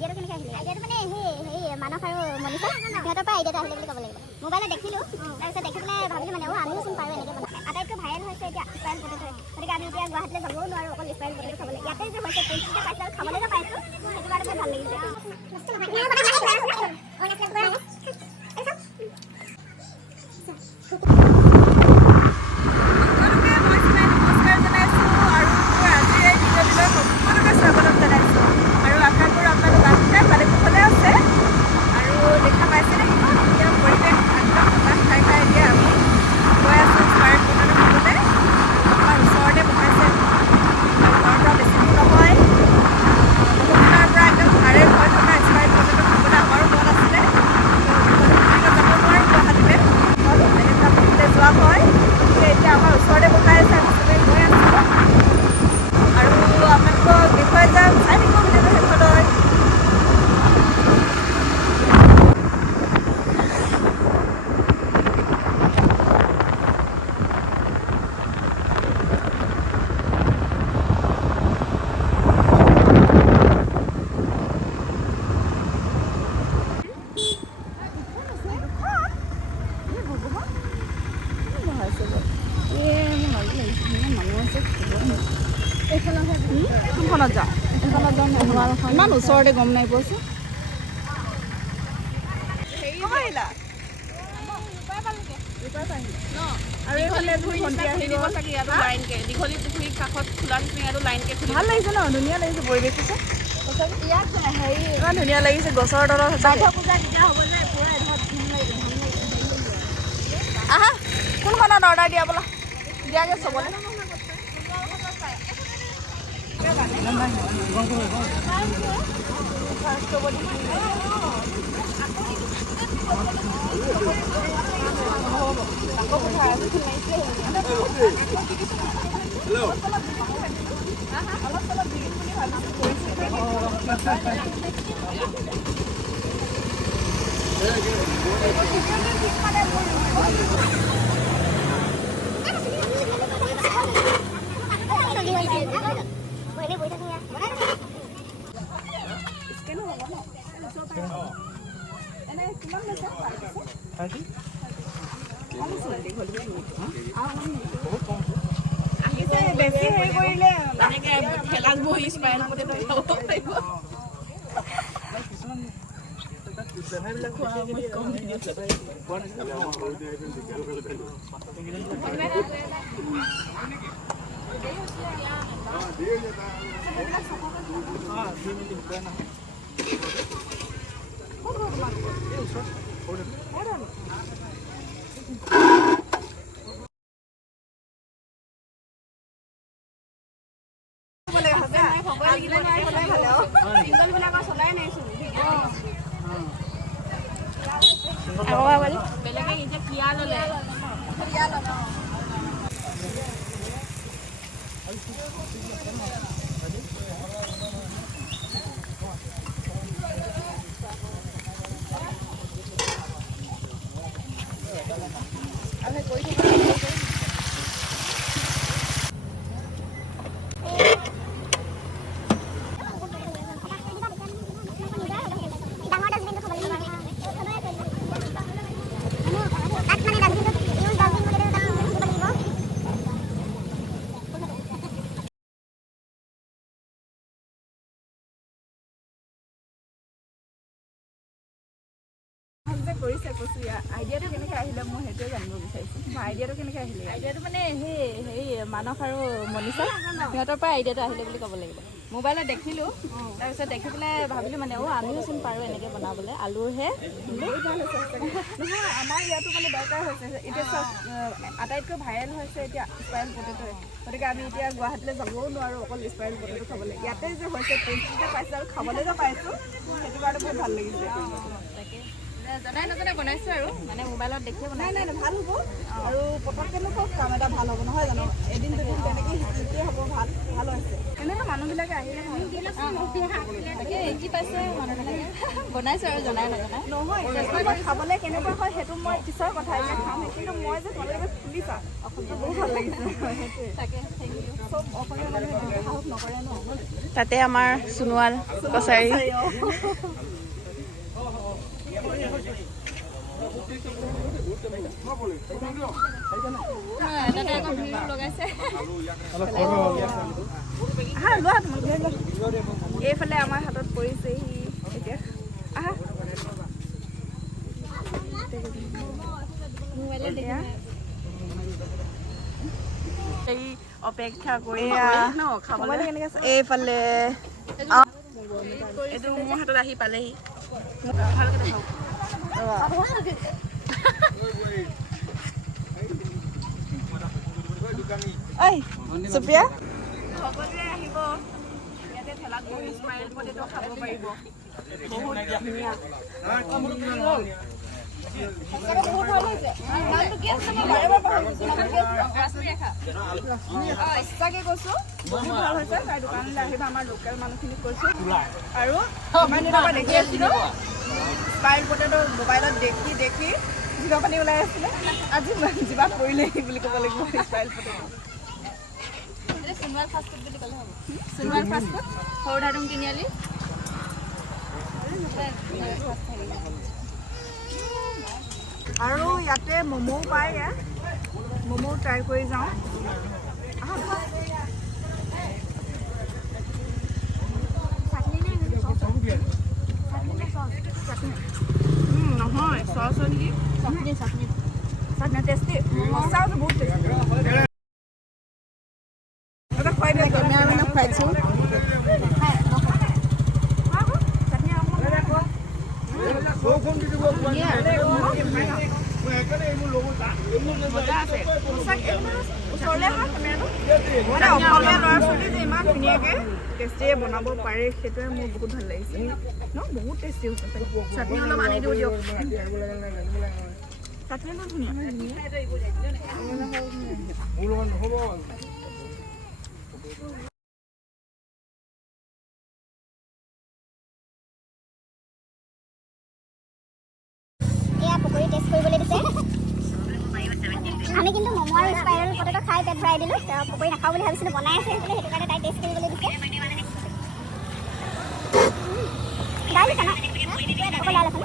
আইডিয়াটো কেনেকৈ আহিলে? আইডিয়াটো মানে সেই মানস আৰু মনিষা সিহঁতৰ পৰা আইডিয়াটো আহিলে বুলি ক'ব লাগিব। মোবাইলত দেখিলোঁ, তাৰপিছত দেখি পেলাই ভাবিলোঁ মানে আমিও চোন পাৰোঁ এনেকৈ বনাই। আটাইতকৈ ভাইৰেল হৈছে এতিয়া স্পাইল পটেটো। গতিকে আমি এতিয়া গুৱাহাটীলৈ যাবও নোৱাৰোঁ অকল স্পাইল পটেটো খাবলৈ। ইয়াতে যে হৈছে টেষ্টটো পাইছোঁ আৰু খাবলৈও পাইছোঁ, সেইটো কাৰণে বহুত ভাল লাগিছে। ইমান ওচৰতে গম নাই পোৱাছো। ভাল লাগিছে ন, ধুনীয়া লাগিছে পৰিৱেশটো। ইমান ধুনীয়া লাগিছে গছৰ তলত। আহা কোনখনত অৰ্ডাৰ দিয়া বোলা দিয়াগে চবলৈ। বেছি হেৰি কৰিলে এনেকে খেলাত বহি স্পাইল পটেটো খাব পাৰিব। বেলেগে এতিয়া কিয়া ল'লে। কৰিছে কৈছো আইডিয়াটো কেনেকৈ আহিলে মই সেইটোৱে জানিব বিচাৰিছোঁ। আইডিয়াটো কেনেকৈ আহিলে? আইডিয়াটো মানে হেৰি মানস আৰু মনিষা সিহঁতৰ পৰা আইডিয়াটো আহিলে বুলি ক'ব লাগিব। মোবাইলত দেখিলোঁ, তাৰপিছত দেখি পেলাই ভাবিলোঁ মানে আমিও চোন পাৰোঁ এনেকৈ বনাবলৈ। আলুৰহে নহয় আমাৰ ইয়াতো মানে দৰকাৰ হৈছে। এতিয়া চব আটাইতকৈ ভাইৰেল হৈছে এতিয়া স্পাইল পটেটোৱে। গতিকে আমি এতিয়া গুৱাহাটীলৈ যাবও নোৱাৰোঁ অকল স্পাইল পটেটো খাবলৈ। ইয়াতে যে হৈছে টেষ্টটো পাইছোঁ আৰু খাবলৈও পাইছোঁ, সেইটো কাৰণে বহুত ভাল লাগিছে। তাকে জনাই নজনাই বনাইছোঁ আৰু মানে মোবাইলত দেখিয়ে বনাই। নাই ভাল হ'ব আৰু পটককেনো কওক কাম এটা ভাল হ'ব নহয় জানো। এদিন দুদিন তেনেকৈ শিকিলেই হ'ব। ভাল হৈছে এনেকৈ মানুহবিলাকে আহিলে তাকে শিকি পাইছে মানুহবিলাকে বনাইছোঁ আৰু জনাই নজনাই নহয়। খাবলৈ কেনেকুৱা হয় সেইটো মই পিছৰ কথা এতিয়া খাম, কিন্তু মই যে তোমালোকে খুলিছা অসমীয়া বহুত ভাল লাগিছে। সেইটোৱে তাকে থেংক ইউ। তাতে আমাৰ সোণোৱাল কছাৰী এইফালে আমাৰ হাতত পৰিছেহি এতিয়া আহা এই অপেক্ষা কৰি এইফালে এইটো মোৰ হাতত আহি পালেহি ভালকে দেখাওক ঐ সুপ্ৰিয়া সকলোৱে আহিব ইয়াতে ঠেলাত বহি স্মাইল পটেটো খাব পাৰিব বহুত ধুনীয়া ইচ্ছাকে কৈছো বহুত ভাল হৈছে তাই দোকানলৈ আহিব আমাৰ লোকেল মানুহখিনিক কৈছো আৰু ইমান দিনৰ পৰা দেখি আছিলো স্মাইল পটেটো মোবাইলত দেখি দেখি জিভা পানী ওলাই আছিলে আজি জিভাত পৰিলেহি বুলি ক'ব লাগিব স্মাইল পটেটো সোণোৱাল ফাষ্টফুড বুলি ক'লে হ'ব সোণোৱাল ফাষ্টফুড সৌধাডুং তিনিআলি আৰু ইয়াতে ম'ম'ও পায় ম'ম' ট্ৰাই কৰি যাওঁ নহয় চচ নেকি চাটনি টেষ্টি মচাটো বহুত টেষ্টি এটা খুৱাই দিয়া কেমেৰামেনক খুৱাইছোঁ অসমীয়া ল'ৰা ছোৱালী যে ইমান ধুনীয়াকৈ টেষ্টিয়ে বনাব পাৰে সেইটোৱে মোৰ বহুত ভাল লাগিছে ন বহুত টেষ্টি হৈছে চাটনি অলপ আনি দিওঁ দিয়ক চাটনি অলপ ধুনীয়া পকৰি টেষ্ট কৰিবলৈ দিছে আমি কিন্তু ম'ম' আৰু স্পাইৰেল পটেটো খাই পেট ভৰাই দিলোঁ পকৰি নাখাওঁ বুলি ভাবিছিলোঁ বনাই আছে বোলে সেইটো কাৰণে তাই টেষ্ট কৰিবলৈ দিছে দাইল আছে ন অকল দাইল আছে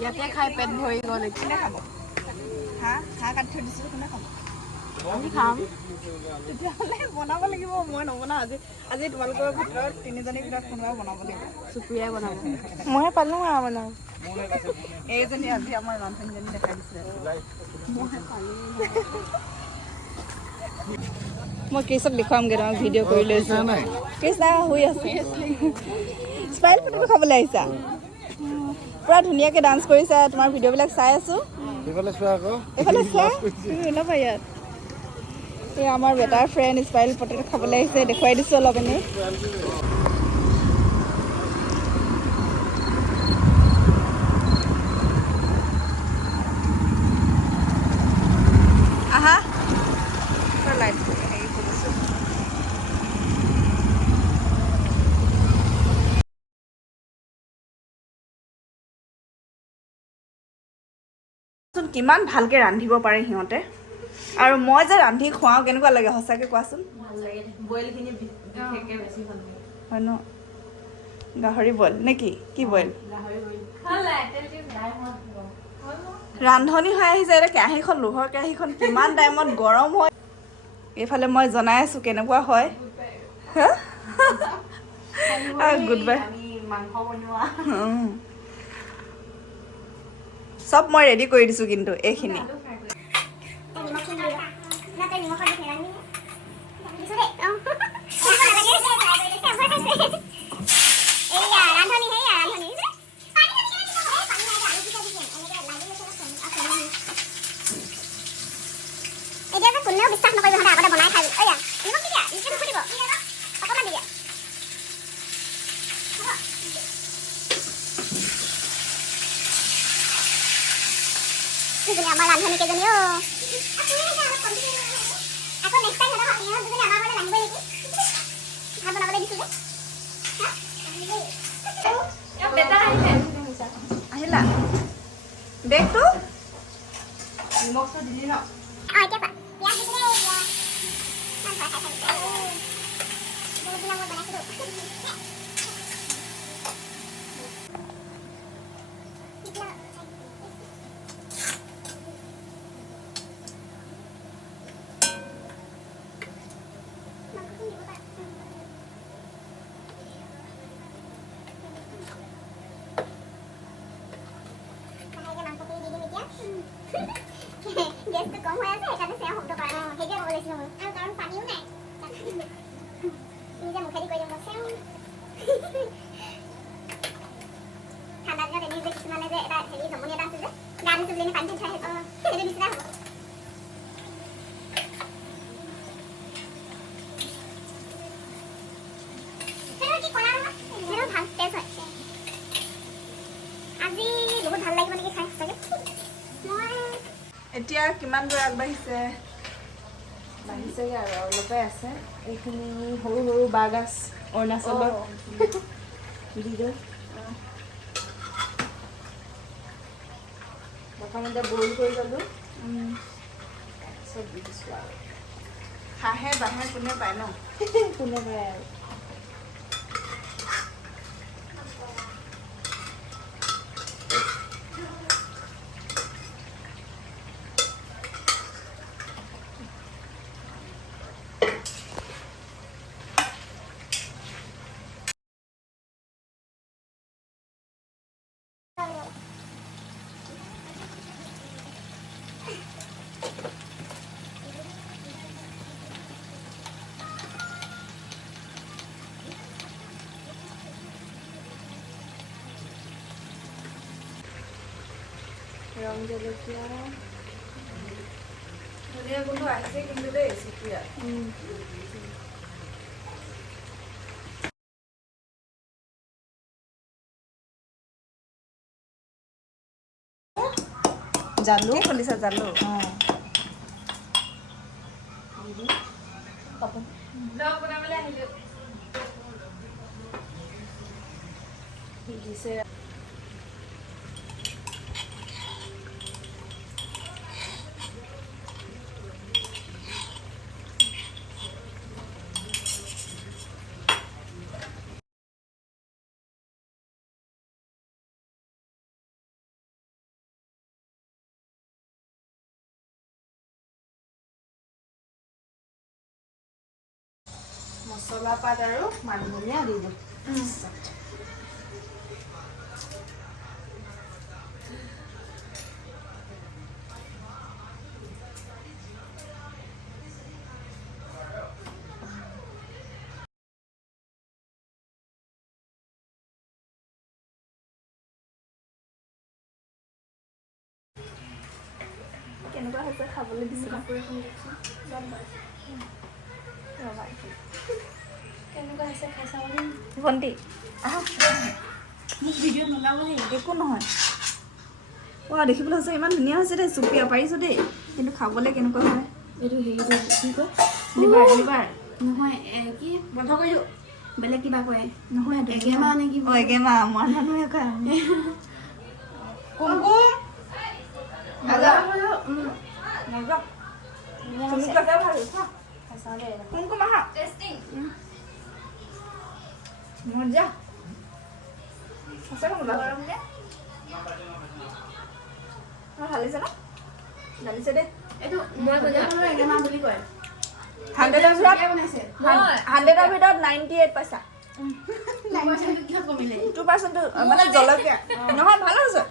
ইয়াতে খাই পেট ভৰি গ'ল কোনে খাব হাঁহ কাটি থৈ দিছিলোঁ কোনে খাব আমি খাম তেতিয়াহ'লে বনাব লাগিব মই নবনাওঁ আজি তোমালোকৰ ভিতৰত তিনিজনীৰ ভিতৰত কোনোবাই বনাব লাগিব সুপ্ৰিয়াই বনাব মই পালোঁ আৰু বনাওঁ এইজনী আজি আমাৰ ৰান্ধনীজনী দেখাই দিছিলে মই ক্ৰিছক দেখুৱামগৈ তোমাক ভিডিঅ' কৰি লৈছোঁ ক্ৰিছ নাই শুই আছে স্পাইল পটেটো খাবলৈ আহিছা পুৰা ধুনীয়াকৈ ডান্স কৰিছা তোমাৰ ভিডিঅ'বিলাক চাই আছোঁ এইফালে চোৱা তুমি ওলাবা ইয়াত এই আমাৰ বেটাৰ ফ্ৰেণ্ড স্পাইল পটেটো খাবলৈ আহিছে দেখুৱাই দিছোঁ অলপ এনেই আহা লাইট হেৰি কৰিছোঁ কিমান ভালকৈ ৰান্ধিব পাৰে সিহঁতে আৰু মই যে ৰান্ধি খুৱাওঁ কেনেকুৱা লাগে সঁচাকৈ কোৱাচোন হয় ন গাহৰি বইল নে কি বইল ৰান্ধনি হৈ আহিছে এতিয়া কেৰাহীখন লোহৰ কেৰাহীখন কিমান টাইমত গৰম হয় এইফালে মই জনাই আছোঁ কেনেকুৱা হয় গুড বাই চব মই ৰেডি কৰি দিছোঁ কিন্তু এইখিনি কোনেও বিশ্বাস নকৰিব সিহঁতে আগতে বনাই খাই এয়া নিমখ দি দিয়া নিজে নুখুলিব অকণমান দি দিয়া আমাৰ ৰান্ধনী কেইজনী আকৌ নেক্সট টাইম সিহঁতক দুজনী আমাৰ ঘৰলৈ নাহিবই নেকি ভাত বনাবলৈ দিছোঁ যে আহিলা বেগটো নিমখটো দিলে আৰু কাৰণ পানীও নাই নিজে মুখেদি কৈ দিম চেও ঠাণ্ডা দিনত এনেই যে কিছুমানে যে এটা হেৰি জমনি এটা আছে যে গা ধুই বুলি পানী উঠাই সেইটো নিচিনা হ'ব কি কৰা নহয় সেইটো ভাল টেষ্ট হয় আজি বহুত ভাল লাগিব নেকি খাই চাগে মই এতিয়া কিমান দূৰ আগবাঢ়িছে বাঢ়িছেগৈ আৰু অলপে আছে এইখিনি সৰু সৰু বাঁহগাজ অৰুণাচলৰ দি দিওঁ প্ৰথমতে বইল কৰি ল'লোঁ চব দি দিছোঁ আৰু হাঁহে বাঁহে কোনে পায় ন কোনে পায় আৰু ৰং জলকীয়া ধনিয়া গোন্ধ আহিছে কিন্তু দেই চিটিয়া জালু খুলিছা জালু দিছে মছলা পাত আৰু মান ধনিয়া দি দিওঁ কেনেকুৱা হৈছে খাবলৈ দিছে কাপোৰ এখন কেনেকুৱা হৈছে খাই চাবলৈ ভণ্টি মোক ভিডিঅ' নোলাব দেই একো নহয় দেখিবলৈ হৈছে ইমান ধুনীয়া হৈছে দেই চুপিয়া পাৰিছোঁ দেই কিন্তু খাবলৈ কেনেকুৱা হয় এইটো হেৰিটো কি কয় লিভাৰ লিভাৰ নহয় কি বন্ধ কৰি দিওঁ বেলেগ কিবা কয় নহয় এগেমা নে কি এগেমা আমাৰ মানুহে কয় কুমকুম কুমকুম আহা টেষ্টিং মজা সঁচাকৈ মজা ঢালিছে ন ঢালিছে দেই এইটো মই বজাৰখনৰ এগেমা বুলি কয় 100ৰ ভিতৰত 98 পইচা 2% কিহত কমিলে 2% মানে জলকীয়া নহয় ভাল হৈছে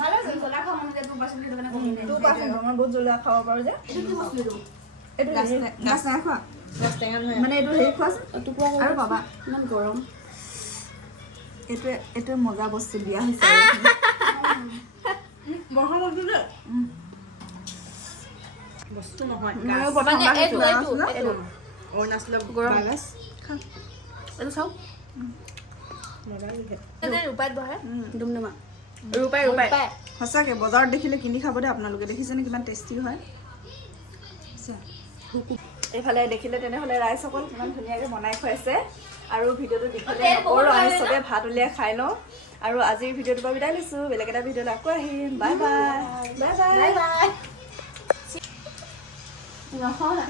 ভাল হৈছে জলা খাওঁ মানে 2% কিটো মানে কমিলে 2% মই বহুত জলকীয়া খাব পাৰোঁ যে এইটো কি বস্তু এইটো গাছ নাই খোৱা গাছ টেঙা নহয় মানে এইটো হেৰি খোৱাচোন আৰু পাবা ইমান গৰম এইটো মজা বস্তু দিয়া হৈছে বস্তু নহয় অৰুণাচলৰ গৰম এইটো চাওক ৰূপাইত বহে ডুমডুমা ৰূপাই সঁচাকৈ বজাৰত দেখিলে কিনি খাব দে আপোনালোকে দেখিছেনে কিমান টেষ্টি হয় এইফালে দেখিলে তেনেহ'লে ৰাইজসকল কিমান ধুনীয়াকৈ বনাই খুৱাইছে আৰু ভিডিঅ'টো দেখিলে নকৰোঁ আমি চবেই ভাত উলিয়াই খাই লওঁ আৰু আজিৰ ভিডিঅ'টোৰ পৰা বিদায় লৈছোঁ বেলেগ এটা ভিডিঅ'লৈ আকৌ আহিম bye bye bye bye bye bye নহয়